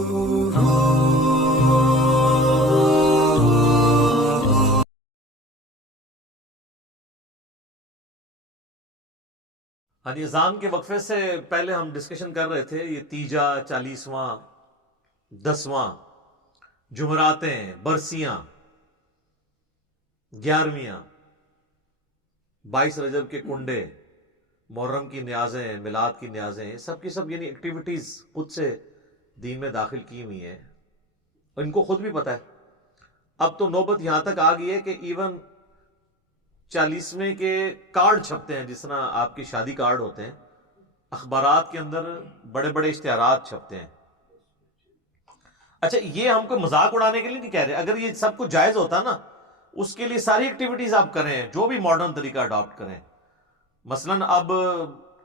ہاں جی، اذان کے وقفے سے پہلے ہم ڈسکشن کر رہے تھے یہ تیجا، 40واں، 10واں، جمعراتیں، برسیاں، 11ویاں، 22 رجب کے کنڈے، محرم کی نیازیں، میلاد کی نیازیں، سب کی سب یعنی ایکٹیویٹیز خود سے دین میں داخل کی ہوئی ہیں، اور ان کو خود بھی پتہ ہے. اب تو نوبت یہاں تک آ گئی ہے کہ ایون 40ویں کے کارڈ چھپتے ہیں، جس طرح آپ کی شادی کارڈ ہوتے ہیں، اخبارات کے اندر بڑے بڑے اشتہارات چھپتے ہیں. اچھا، یہ ہم کو مذاق اڑانے کے لیے نہیں کہہ رہے، اگر یہ سب کچھ جائز ہوتا نا، اس کے لیے ساری ایکٹیویٹیز آپ کریں، جو بھی ماڈرن طریقہ اڈاپٹ کریں. مثلا اب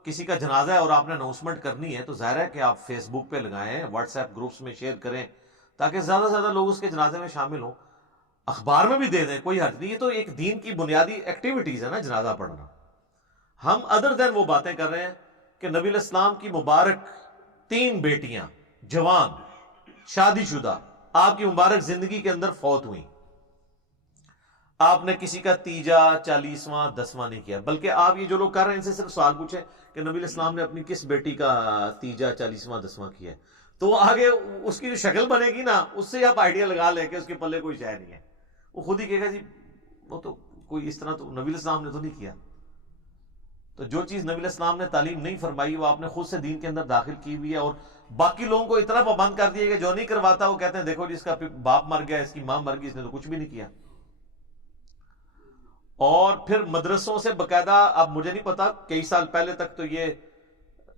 کسی کا جنازہ ہے اور آپ نے اناؤنسمنٹ کرنی ہے، تو ظاہر ہے کہ آپ فیس بک پہ لگائیں، واٹس ایپ گروپس میں شیئر کریں، تاکہ زیادہ سے زیادہ لوگ اس کے جنازے میں شامل ہوں. اخبار میں بھی دے دیں، کوئی حرج نہیں. یہ تو ایک دین کی بنیادی ایکٹیویٹیز ہے نا، جنازہ پڑھنا. ہم ادر دین وہ باتیں کر رہے ہیں کہ نبی علیہ السلام کی مبارک 3 بیٹیاں، جوان، شادی شدہ، آپ کی مبارک زندگی کے اندر فوت ہوئیں. آپ نے کسی کا تیجا، 40واں، 10واں نہیں کیا، بلکہ آپ یہ جو لوگ کر رہے ہیں ان سے صرف سوال پوچھیں کہ نبی علیہ السلام نے اپنی کس بیٹی کا تیجا، 40واں، 10واں کیا ہے. تو وہ آگے اس کی جو شکل بنے گی نا، اس سے آپ آئیڈیا لگا لیں کہ اس کے پلے کوئی شے نہیں ہے. وہ خود ہی کہے گا جی وہ تو کوئی اس طرح تو نبی علیہ السلام نے تو نہیں کیا. تو جو چیز نبی علیہ السلام نے تعلیم نہیں فرمائی، وہ آپ نے خود سے دین کے اندر داخل کی ہوئی ہے، اور باقی لوگوں کو اتنا پابند کر دیا کہ جو نہیں کرواتا وہ کہتے ہیں دیکھو جی اس کا باپ مر گیا، اس کی ماں مر گئی، اس نے تو کچھ بھی نہیں کیا. اور پھر مدرسوں سے باقاعدہ، اب مجھے نہیں پتا، کئی سال پہلے تک تو یہ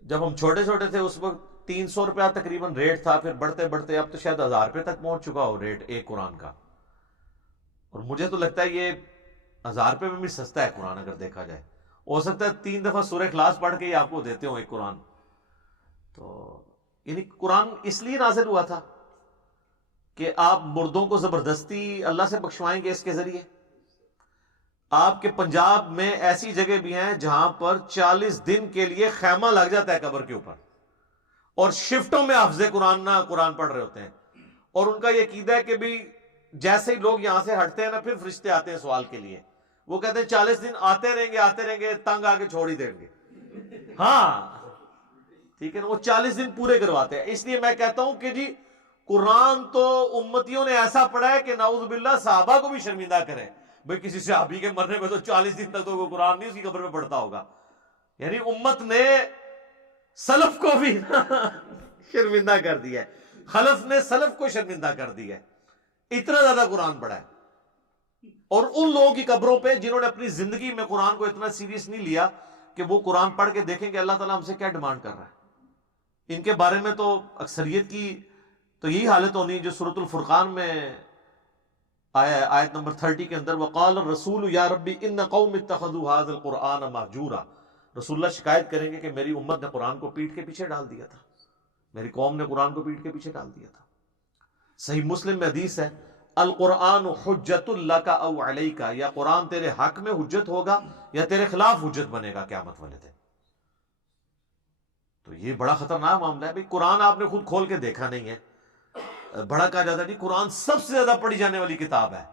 جب ہم چھوٹے چھوٹے تھے اس وقت 300 روپیہ تقریباً ریٹ تھا، پھر بڑھتے بڑھتے اب تو شاید 1000 روپے تک پہنچ چکا ہو ریٹ ایک قرآن کا. اور مجھے تو لگتا ہے یہ 1000 روپے میں بھی سستا ہے قرآن اگر دیکھا جائے. ہو سکتا ہے 3 دفعہ سورہ اخلاص پڑھ کے ہی آپ کو دیتے ہوں ایک قرآن. تو یعنی قرآن اس لیے نازل ہوا تھا کہ آپ مردوں کو زبردستی اللہ سے بخشوائیں گے اس کے ذریعے. آپ کے پنجاب میں ایسی جگہ بھی ہیں جہاں پر 40 دن کے لیے خیمہ لگ جاتا ہے قبر کے اوپر، اور شفٹوں میں حافظ قرآن پڑھ رہے ہوتے ہیں. اور ان کا یہ عقیدہ ہے کہ بھی جیسے ہی لوگ یہاں سے ہٹتے ہیں نا، پھر فرشتے آتے ہیں سوال کے لیے. وہ کہتے ہیں 40 دن آتے رہیں گے، تنگ آ کے چھوڑ ہی دیں گے. ہاں ٹھیک ہے نا، وہ 40 دن پورے کرواتے ہیں. اس لیے میں کہتا ہوں کہ جی قرآن تو امتیوں نے ایسا پڑھا ہے کہ نعوذ باللہ صحابہ کو بھی شرمندہ کرے. بھئی کسی صحابی کے مرنے میں تو 40 دن تک تو کوئی قرآن نہیں اس کی قبر میں پڑھتا ہوگا. یعنی امت نے سلف کو بھی شرمندہ کر دیا ہے، خلف نے سلف کو شرمندہ کر دیا ہے، اتنا زیادہ قرآن پڑھا ہے. اور ان لوگوں کی قبروں پہ جنہوں نے اپنی زندگی میں قرآن کو اتنا سیریس نہیں لیا کہ وہ قرآن پڑھ کے دیکھیں کہ اللہ تعالیٰ ہم سے کیا ڈیمانڈ کر رہا ہے. ان کے بارے میں تو اکثریت کی تو یہی حالت ہونی جو سورۃ الفرقان میں آیا ہے، آیت نمبر 30 کے اندر، وقال الرسول یا ربی ان قوم اتخذوا هذا القرآن مہجورا. رسول اللہ شکایت کریں گے کہ میری امت نے قرآن کو پیٹ کے پیچھے ڈال دیا تھا، میری قوم نے قرآن کو پیٹ کے پیچھے ڈال دیا تھا. صحیح مسلم میں حدیث ہے، القرآن حجت لک او علیک، یا قرآن تیرے حق میں حجت ہوگا یا تیرے خلاف حجت بنے گا قیامت والے دن. تو یہ بڑا خطرناک معاملہ ہے. بھائی قرآن آپ نے خود کھول کے دیکھا نہیں ہے. بڑا کہا جاتا ہے نہیں قرآن سب سے زیادہ پڑھی جانے والی کتاب ہے،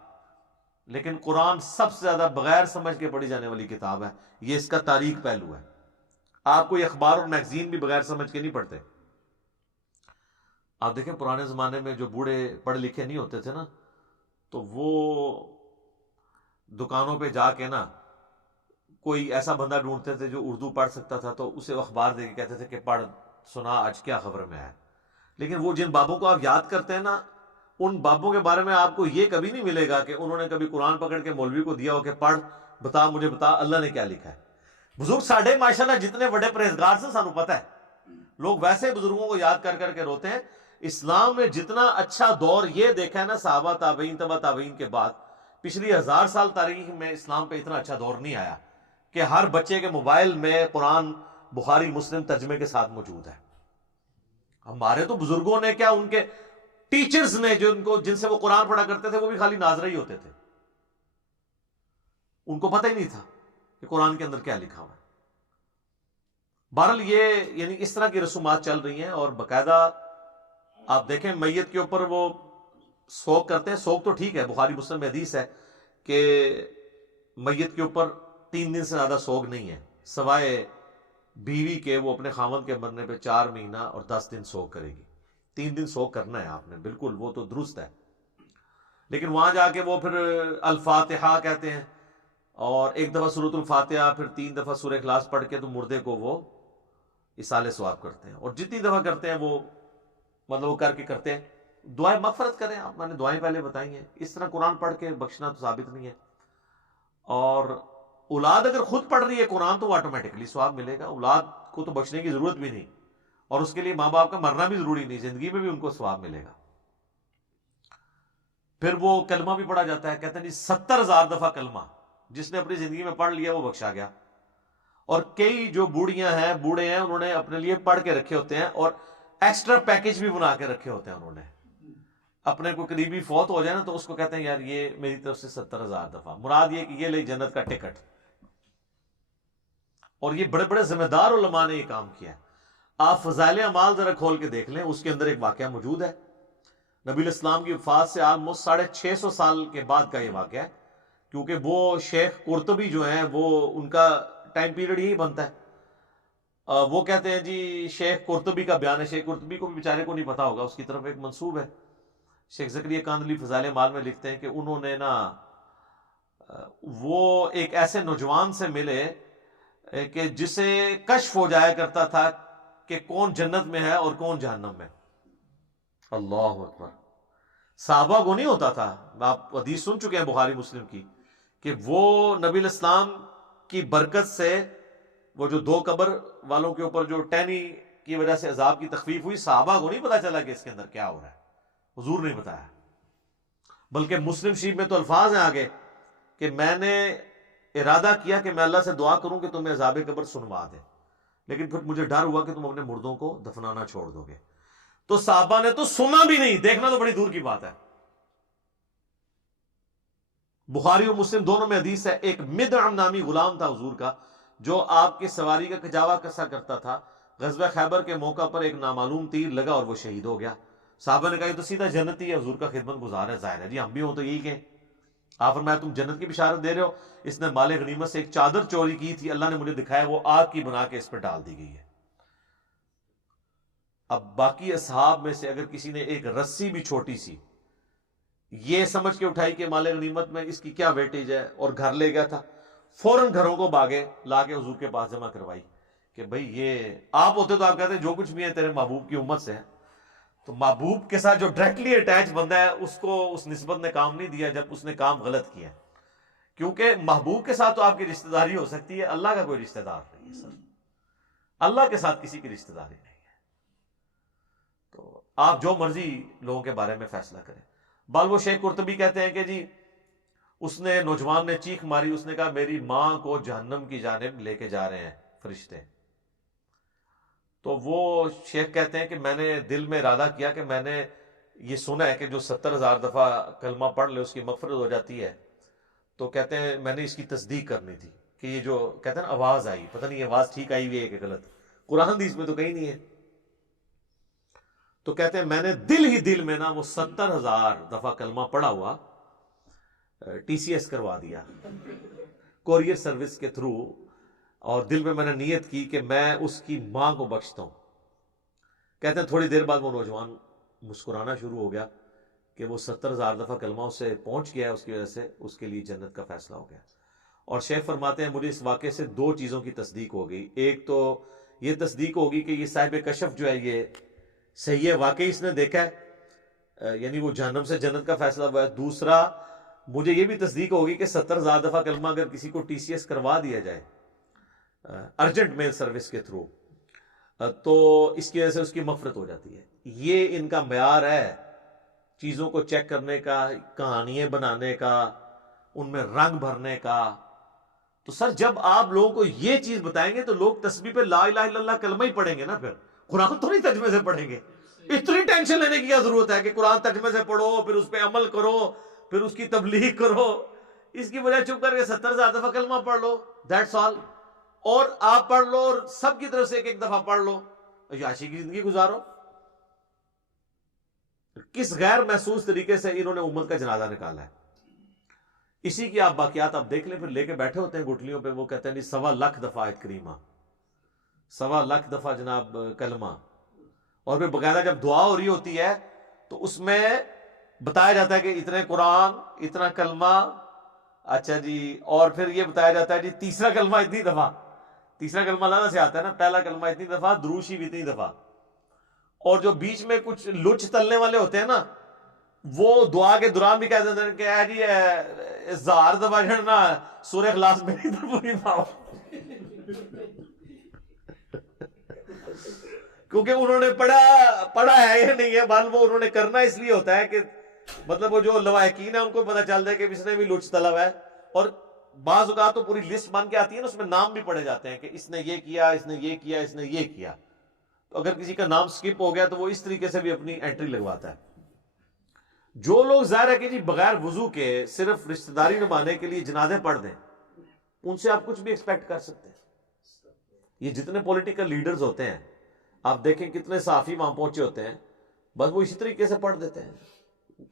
لیکن قرآن سب سے زیادہ بغیر سمجھ کے پڑھی جانے والی کتاب ہے. یہ اس کا تاریخ پہلو ہے. آپ کوئی اخبار اور میگزین بھی بغیر سمجھ کے نہیں پڑھتے. آپ دیکھیں پرانے زمانے میں جو بوڑھے پڑھ لکھے نہیں ہوتے تھے نا، تو وہ دکانوں پہ جا کے نا کوئی ایسا بندہ ڈھونڈتے تھے جو اردو پڑھ سکتا تھا، تو اسے اخبار دے کے کہتے تھے کہ پڑھ سنا آج کیا خبر میں ہے. لیکن وہ جن بابوں کو آپ یاد کرتے ہیں نا، ان بابوں کے بارے میں آپ کو یہ کبھی نہیں ملے گا کہ انہوں نے کبھی قرآن پکڑ کے مولوی کو دیا ہو کہ پڑھ بتا مجھے بتا اللہ نے کیا لکھا ہے. بزرگ ساڈے ماشاءاللہ جتنے بڑے پرہیزگار سے سانو پتہ ہے، لوگ ویسے بزرگوں کو یاد کر کر کے روتے ہیں. اسلام میں جتنا اچھا دور یہ دیکھا ہے نا صحابہ تابعین تبع تابعین کے بعد، پچھلی 1000 سال تاریخ میں اسلام پہ اتنا اچھا دور نہیں آیا کہ ہر بچے کے موبائل میں قرآن بخاری مسلم ترجمے کے ساتھ موجود ہے. ہمارے تو بزرگوں نے کیا، ان کے ٹیچرز نے جن سے وہ قرآن پڑھا کرتے تھے وہ بھی خالی ناظرہ ہی ہوتے تھے، ان کو پتہ ہی نہیں تھا کہ قرآن کے اندر کیا لکھا ہوا ہے. بہرحال یہ یعنی اس طرح کی رسومات چل رہی ہیں، اور باقاعدہ آپ دیکھیں میت کے اوپر وہ سوگ کرتے ہیں، سوگ تو ٹھیک ہے، بخاری مسلم میں حدیث ہے کہ میت کے اوپر 3 دن سے زیادہ سوگ نہیں ہے، سوائے بیوی کے وہ اپنے خاوند کے مرنے پہ 4 مہینہ اور 10 دن سوگ کرے گی۔ 3 دن سوگ کرنا ہے آپ نے، بالکل وہ تو درست ہے، لیکن وہاں جا کے وہ پھر الفاتحہ کہتے ہیں، اور ایک دفعہ سورۃ الفاتحہ، پھر 3 دفعہ سورہ اخلاص پڑھ کے تو مردے کو وہ اصالہ ثواب کرتے ہیں، اور جتنی دفعہ کرتے ہیں وہ مطلب وہ کر کے کرتے ہیں۔ دعائیں مغفرت کریں آپ، میں نے دعائیں پہلے بتائی ہیں، اس طرح قرآن پڑھ کے بخشنا تو ثابت نہیں ہے، اور اولاد اگر خود پڑھ رہی ہے قرآن تو وہ آٹومیٹکلی ثواب ملے گا، اولاد کو تو بخشنے کی ضرورت بھی نہیں، اور اس کے لیے ماں باپ کا مرنا بھی ضروری نہیں، زندگی میں بھی ان کو ثواب ملے گا۔ پھر وہ کلمہ بھی پڑھا جاتا ہے، کہتے ہیں جی 70,000 دفعہ کلمہ جس نے اپنی زندگی میں پڑھ لیا وہ بخشا گیا، اور کئی جو بوڑھیاں ہیں بوڑھے ہیں انہوں نے اپنے لیے پڑھ کے رکھے ہوتے ہیں، اور ایکسٹرا پیکج بھی بنا کے رکھے ہوتے ہیں، انہوں نے اپنے کو قریبی فوت ہو جائے نا تو اس کو کہتے ہیں یار یہ میری طرف سے 70,000 دفعہ، مراد یہ کہ یہ لے جنت کا ٹکٹ۔ اور یہ بڑے بڑے ذمہ دار علماء نے یہ کام کیا ہے۔ آپ فضائل اعمال ذرا کھول کے دیکھ لیں، اس کے اندر ایک واقعہ موجود ہے، نبی الاسلام کی وفات سے آلموسٹ 650 سال کے بعد کا یہ واقعہ ہے، کیونکہ وہ شیخ قرطبی جو ہیں وہ ان کا ٹائم پیریڈ یہی بنتا ہے۔ وہ کہتے ہیں جی شیخ قرطبی کا بیان ہے، شیخ قرطبی کو بھی بیچارے کو نہیں پتا ہوگا، اس کی طرف ایک منسوب ہے۔ شیخ زکریا کاندھلی فضائل اعمال میں لکھتے ہیں کہ انہوں نے نا وہ ایک ایسے نوجوان سے ملے کہ جسے کشف ہو جایا کرتا تھا کہ کون جنت میں ہے اور کون جہنم میں۔ اللہ اکبر! صحابہ کو نہیں ہوتا تھا، آپ حدیث سن چکے ہیں بخاری مسلم کی کہ وہ نبی الاسلام کی برکت سے وہ جو 2 قبر والوں کے اوپر جو ٹہنی کی وجہ سے عذاب کی تخفیف ہوئی، صحابہ کو نہیں پتا چلا کہ اس کے اندر کیا ہو رہا ہے، حضور نے بتایا، بلکہ مسلم شریف میں تو الفاظ ہیں آگے کہ میں نے ارادہ کیا کہ میں اللہ سے دعا کروں کہ تمہیں عذاب قبر سنوا دے، لیکن پھر مجھے ڈر ہوا کہ تم اپنے مردوں کو دفنانا چھوڑ دو گے، تو صحابہ نے تو سنا بھی نہیں، دیکھنا تو بڑی دور کی بات ہے۔ بخاری اور مسلم دونوں میں حدیث ہے، ایک مدعم نامی غلام تھا حضور کا جو آپ کی سواری کا کجاوا کسا کرتا تھا، غزوہ خیبر کے موقع پر ایک نامعلوم تیر لگا اور وہ شہید ہو گیا۔ صحابہ نے کہا یہ تو سیدھا جنتی ہے، حضور کا خدمت گزار ہے، ظاہر ہے جی ہم بھی ہوں تو یہی کہیں۔ آپ فرمایا تم جنت کی بشارت دے رہے ہو، اس نے مال غنیمت سے ایک چادر چوری کی تھی، اللہ نے مجھے دکھایا، وہ آگ کی بنا کے اس پہ ڈال دی گئی ہے۔ اب باقی اصحاب میں سے اگر کسی نے ایک رسی بھی چھوٹی سی یہ سمجھ کے اٹھائی کہ مال غنیمت میں اس کی کیا ویٹیج ہے اور گھر لے گیا تھا، فوراً گھروں کو بھاگے لا کے حضور کے پاس جمع کروائی کہ بھئی یہ آپ ہوتے تو آپ کہتے ہیں جو کچھ بھی ہے تیرے محبوب کی امت سے ہے، تو محبوب کے ساتھ جو ڈائریکٹلی اٹیچ بندہ ہے اس کو اس نسبت نے کام نہیں دیا جب اس نے کام غلط کیا، کیونکہ محبوب کے ساتھ تو آپ کی رشتہ داری ہو سکتی ہے، اللہ کا کوئی رشتہ دار نہیں ہے سر، اللہ کے ساتھ کسی کی رشتہ داری نہیں ہے، تو آپ جو مرضی لوگوں کے بارے میں فیصلہ کریں۔ بال وہ شیخ قرطبی کہتے ہیں کہ جی اس نے نوجوان نے چیخ ماری، اس نے کہا میری ماں کو جہنم کی جانب لے کے جا رہے ہیں فرشتے، تو وہ شیخ کہتے ہیں کہ میں نے دل میں ارادہ کیا کہ میں نے یہ سنا ہے کہ جو 70,000 دفعہ کلمہ پڑھ لے اس کی مغفرت ہو جاتی ہے، تو کہتے ہیں میں نے اس کی تصدیق کرنی تھی کہ یہ جو کہتے ہیں نا آواز آئی، پتہ نہیں یہ آواز ٹھیک آئی ہوئی ہے کہ غلط، قرآن حدیث میں تو کہیں نہیں ہے، تو کہتے ہیں میں نے دل ہی دل میں نا وہ 70,000 دفعہ کلمہ پڑھا ہوا ٹی سی ایس کروا دیا کوریئر سروس کے تھرو، اور دل میں نے نیت کی کہ میں اس کی ماں کو بخشتا ہوں۔ کہتے ہیں تھوڑی دیر بعد وہ نوجوان مسکرانا شروع ہو گیا کہ وہ 70,000 دفعہ کلمہ اس سے پہنچ گیا، اس کی وجہ سے اس کے لیے جنت کا فیصلہ ہو گیا۔ اور شیخ فرماتے ہیں مجھے اس واقعے سے 2 چیزوں کی تصدیق ہو گئی، ایک تو یہ تصدیق ہوگی کہ یہ صاحب کشف جو ہے یہ صحیح ہے، واقعی اس نے دیکھا ہے، یعنی وہ جہنم سے جنت کا فیصلہ ہوا ہے۔ دوسرا مجھے یہ بھی تصدیق ہوگی کہ 70,000 دفعہ کلمہ اگر کسی کو ٹی سی ایس کروا دیا جائے ارجنٹ میل سروس کے تھرو، تو اس کی وجہ سے اس کی مغفرت ہو جاتی ہے۔ یہ ان کا معیار ہے چیزوں کو چیک کرنے کا، کہانیاں بنانے کا، ان میں رنگ بھرنے کا۔ تو سر جب آپ لوگوں کو یہ چیز بتائیں گے تو لوگ تسبیح پہ لا الہ الا اللہ کلمہ ہی پڑھیں گے نا، پھر قرآن تو نہیں ترجمے سے پڑھیں گے۔ اتنی ٹینشن لینے کی کیا ضرورت ہے کہ قرآن ترجمے سے پڑھو پھر اس پہ عمل کرو پھر اس کی تبلیغ کرو، اس کی بجائے چپ کر کے 70,000 دفعہ کلمہ پڑھ لو، دیٹس آل، اور آپ پڑھ لو اور سب کی طرف سے ایک ایک دفعہ پڑھ لو، عیاشی کی زندگی گزارو۔ کس غیر محسوس طریقے سے انہوں نے امت کا جنازہ نکالا ہے. اسی کی آپ باقیات آپ دیکھ لیں، پھر لے کے بیٹھے ہوتے ہیں گٹلیوں پہ، وہ کہتے ہیں نہیں 1.25 دفعہ آیت کریمہ، 1.25 دفعہ جناب کلمہ، اور پھر باقاعدہ جب دعا ہو رہی ہوتی ہے تو اس میں بتایا جاتا ہے کہ اتنے قرآن، اتنا کلمہ، اچھا جی، اور پھر یہ بتایا جاتا ہے جی تیسرا کلمہ اتنی دفعہ. تیسرا کلمہ اللہ سے آتا ہے نا، پہلا کلمہ اتنی دفعہ، دروش شریف اتنی دفعہ. اور جو بیچ میں کچھ لچ تلنے والے ہوتے ہیں نا، وہ دعا کے دوران بھی کہہ دیتے ہیں کہ اے جی 1000 دفعہ جڑنا سورہ اخلاص میری طرف پوری پاؤ. کیونکہ انہوں نے پڑھا ہے یا نہیں ہے، بل وہ انہوں نے کرنا اس لیے ہوتا ہے کہ مطلب وہ جو لواحقین ہیں ان کو پتہ چل جائے کہ اس نے بھی لچ طلب ہے. اور بعض اوقات تو پوری لسٹ بن کے آتی ہے نا، اس میں نام بھی پڑے جاتے ہیں کہ اس نے یہ کیا، اس نے یہ کیا، اس نے یہ کیا. تو اگر کسی کا نام سکپ ہو گیا تو وہ اس طریقے سے بھی اپنی انٹری لگواتا ہے. جو لوگ ظاہر ہے کہ جی بغیر وضو کے صرف رشتہ داری نبھانے کے لیے جنازے پڑھ دیں، ان سے آپ کچھ بھی ایکسپیکٹ کر سکتے ہیں. یہ جتنے پولیٹیکل لیڈرز ہوتے ہیں آپ دیکھیں کتنے صحافی وہاں پہنچے ہوتے ہیں، بس وہ اسی طریقے سے پڑھ دیتے ہیں،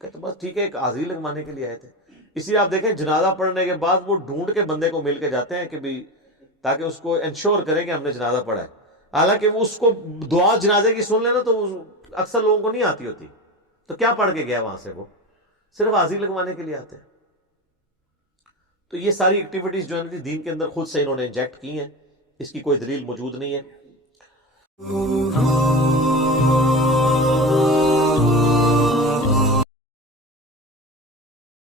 کہتے بس ٹھیک ہے ایک حاضری لگوانے کے لیے آئے تھے. اسی آپ دیکھیں جنازہ پڑھنے کے بعد وہ ڈھونڈ کے بندے کو مل کے جاتے ہیں کہ بھی تاکہ اس کو انشور کریں کہ ہم نے جنازہ پڑھا ہے. حالانکہ وہ اس کو دعا جنازے کی سن لینا تو اکثر لوگوں کو نہیں آتی ہوتی، تو کیا پڑھ کے گیا وہاں سے، وہ صرف حاضری لگوانے کے لیے آتے ہیں. تو یہ ساری ایکٹیویٹیز جو ہے دین کے اندر خود سے انہوں نے انجیکٹ کی ہیں، اس کی کوئی دلیل موجود نہیں ہے.